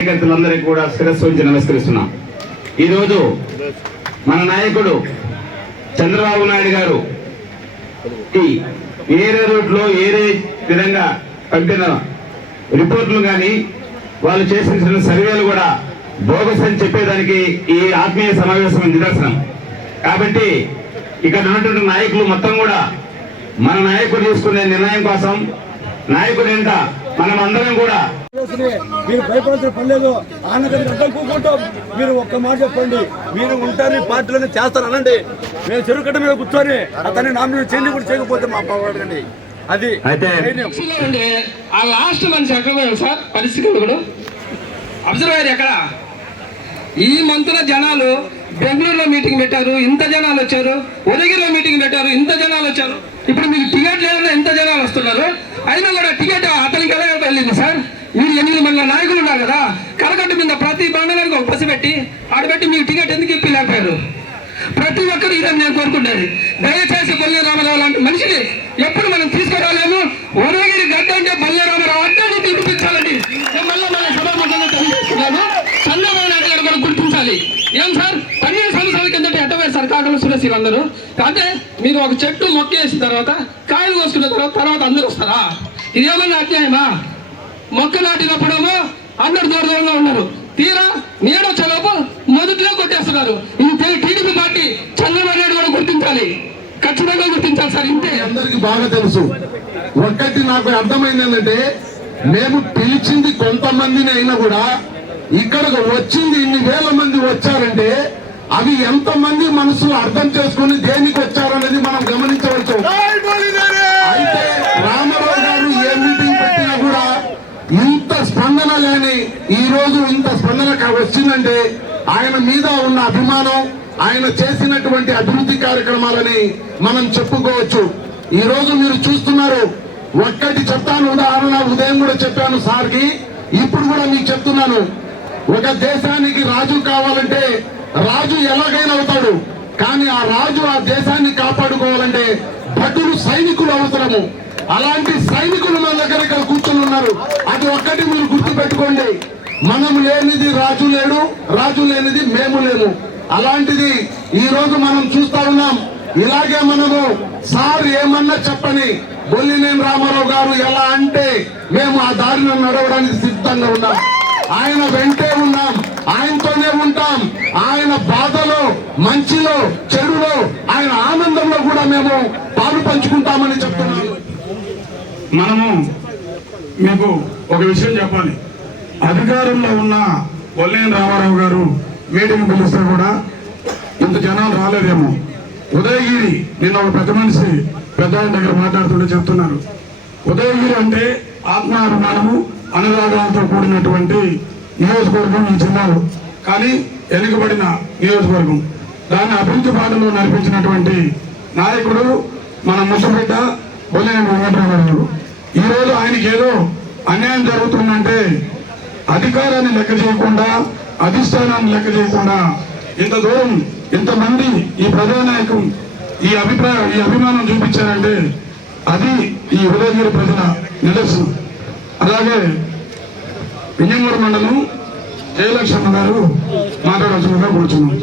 కార్యకర్తలందరికీ కూడా శిరస్సు ఉంచి నమస్కరిస్తున్నాం. ఈరోజు మన నాయకుడు చంద్రబాబు నాయుడు గారు ఈ ఏరే రూట్లో ఏరే విధంగా పంపిన రిపోర్టులు కానీ వాళ్ళు చేసిన సర్వేలు కూడా బోగస్ అని చెప్పేదానికి ఈ ఆత్మీయ సమావేశం నిదర్శనం. కాబట్టి ఇక్కడ ఉన్నటువంటి నాయకులు మొత్తం కూడా మన నాయకుడు తీసుకునే నిర్ణయం కోసం నాయకుడు ఎంత మనం అందరం కూడా మీరు భయపడాల్సిన పని లేదు. ఆనగడ్డ అడ్డం కూకుంటాం మీరు ఒక్క మాట చెప్పండి. మీరు ఉంటారు ఈ పార్టీలోనే చేస్తారు అనండి. మేము చెరుకట్ట మీద కూర్చొని అతన్ని నామినేట్ చేయండి కూడా చేయకపోతే మా అడగండి అది అయితే ఆ లాస్ట్ మనిషి ఎక్కడ సార్? పరిస్థితులు కూడా అబ్జర్వ్ అయ్యారు ఎక్కడ? ఈ మంత్ర జనాలు బెంగళూరులో మీటింగ్ పెట్టారు. ఇంత జనాలు వచ్చారు. ఉదగిరిలో మీటింగ్ పెట్టారు. ఇంత జనాలు వచ్చారు. ఇప్పుడు మీకు టికెట్ లేకుండా ఎంత జనాలు వస్తున్నారు. అయినా కూడా టికెట్ అతనికి ఎలా వెళ్ళింది సార్? మీరు ఎనిమిది మంది నాయకులు ఉన్నారు కదా కరకట్ట మీద ప్రతి బంగారానికి ఒక బస్సు పెట్టి ఆడబెట్టి మీకు టికెట్ ఎందుకు ఇప్పిలేకపోయారు? ప్రతి ఒక్కరు ఇదని నేను కోరుకుంటుంది దయచేసి బల్లి రామారావు లాంటి మనిషిని ఎప్పుడు మనం తీసుకురాలేము? ఉదయగిరి గడ్డ అంటే బల్లి రామారావు అడ్డాన్ని తినిపించాలండి. మళ్ళీ మళ్ళీ సభాముఖంగా తెలియజేస్తున్నాను. చంద్రబాబు నాయుడు గారు కూడా గుర్తించాలి ఏం సార్? పన్నెండు సంవత్సరాల కిందట ఎట్టవేరు సార్ కాకలు సురేష్ అందరూ? కాకపోతే మీరు ఒక చెట్టు మొక్కేసిన తర్వాత కాయలు కోసుకున్న తర్వాత తర్వాత అందరూ వస్తారా? ఇదేమన్నా అన్యాయమా? మొక్క నాటినప్పుడేమో అందరు దూర దూరంగా ఉన్నారు. తీరా నీడ వచ్చేలోపు మొదటిలో కొట్టేస్తున్నారు. ఇది టీడీపీ పార్టీ చంద్రబాబు నాయుడు కూడా గుర్తించాలి. ఖచ్చితంగా గుర్తించాలి సార్ ఇంతే. అందరికి బాగా తెలుసు. ఒక్కటి నాకు అర్థమైంది ఏంటంటే మేము పిలిచింది కొంతమందిని అయినా కూడా ఇక్కడకు వచ్చింది ఇన్ని వేల మంది వచ్చారంటే అవి ఎంతమంది మనసులో అర్థం చేసుకుని దేనికి వచ్చారనేది మనం గమనించవచ్చు అయితే రామారావు గారు ఏ మీటింగ్ పెట్టినా కూడా ఇంత స్పందన లేని ఈ రోజు ఇంత స్పందన వచ్చిందంటే ఆయన మీద ఉన్న అభిమానం ఆయన చేసినటువంటి అభివృద్ధి కార్యక్రమాలని మనం చెప్పుకోవచ్చు. ఈ రోజు మీరు చూస్తున్నారు ఒక్కటి చెప్తాను ఉదాహరణ ఉదయం కూడా చెప్పాను సార్కి ఇప్పుడు కూడా మీకు చెప్తున్నాను. ఒక దేశానికి రాజు కావాలంటే రాజు ఎలాగైనా అవుతాడు కానీ ఆ రాజు ఆ దేశాన్ని కాపాడుకోవాలంటే భటులు సైనికులు అవసరము. అలాంటి సైనికులు మన దగ్గర ఇక్కడ కూర్చొని ఉన్నారు. అది ఒక్కటి మీరు గుర్తు పెట్టుకోండి మనం లేనిది రాజు లేడు రాజు లేనిది మేము లేము. అలాంటిది ఈ రోజు మనం చూస్తా ఉన్నాం. ఇలాగే మనము సార్ ఏమన్నా చెప్పని బొల్లినేని రామారావు గారు ఎలా అంటే మేము ఆ దారిలో నడవడానికి సిద్ధంగా ఉన్నాం. ఆయన వెంటే ఉన్నాం. ఆయనతోనే ఉంటాం. ఆయన బాధలో మంచిలో చెడులో ఆయన ఆనందంలో కూడా మేము పాలు పంచుకుంటామని చెప్తున్నాం మనము మీకు ఒక విషయం చెప్పాలి. అధికారంలో ఉన్న వల్లేని రామారావు గారు మీటింగ్ పిలిస్తే కూడా ఇంత జనాలు రాలేదేమో. ఉదయగిరి నిన్న ఒక పెద్ద మనిషి పెద్ద దగ్గర మాట్లాడుతుంటే చెప్తున్నారు. ఉదయగిరి అంటే ఆత్మాభిమానము అనురాగాలతో కూడినటువంటి నియోజకవర్గం ఈ జిల్లాలో. కానీ వెనుకబడిన నియోజకవర్గం. దాన్ని అభివృద్ధి బాటలో నడిపించినటువంటి నాయకుడు మన ముసబిడ్డ బొల్లేని వెంకటరామారావు ఈరోజు ఈ రోజు ఆయనకి ఏదో అన్యాయం జరుగుతుందంటే అధికారాన్ని లెక్క చేయకుండా అధిష్టానాన్ని లెక్క చేయకుండా ఇంత దూరం ఇంతమంది ఈ ప్రజానాయకం ఈ అభిప్రాయం ఈ అభిమానం చూపించారంటే అది ఈ ఉదయగిరి ప్రజల నిదర్శనం. అలాగే విజయనగరం మండలం జయలక్ష్మణ గారు మాట్లాడాల్సిందిగా కూర్చున్నాం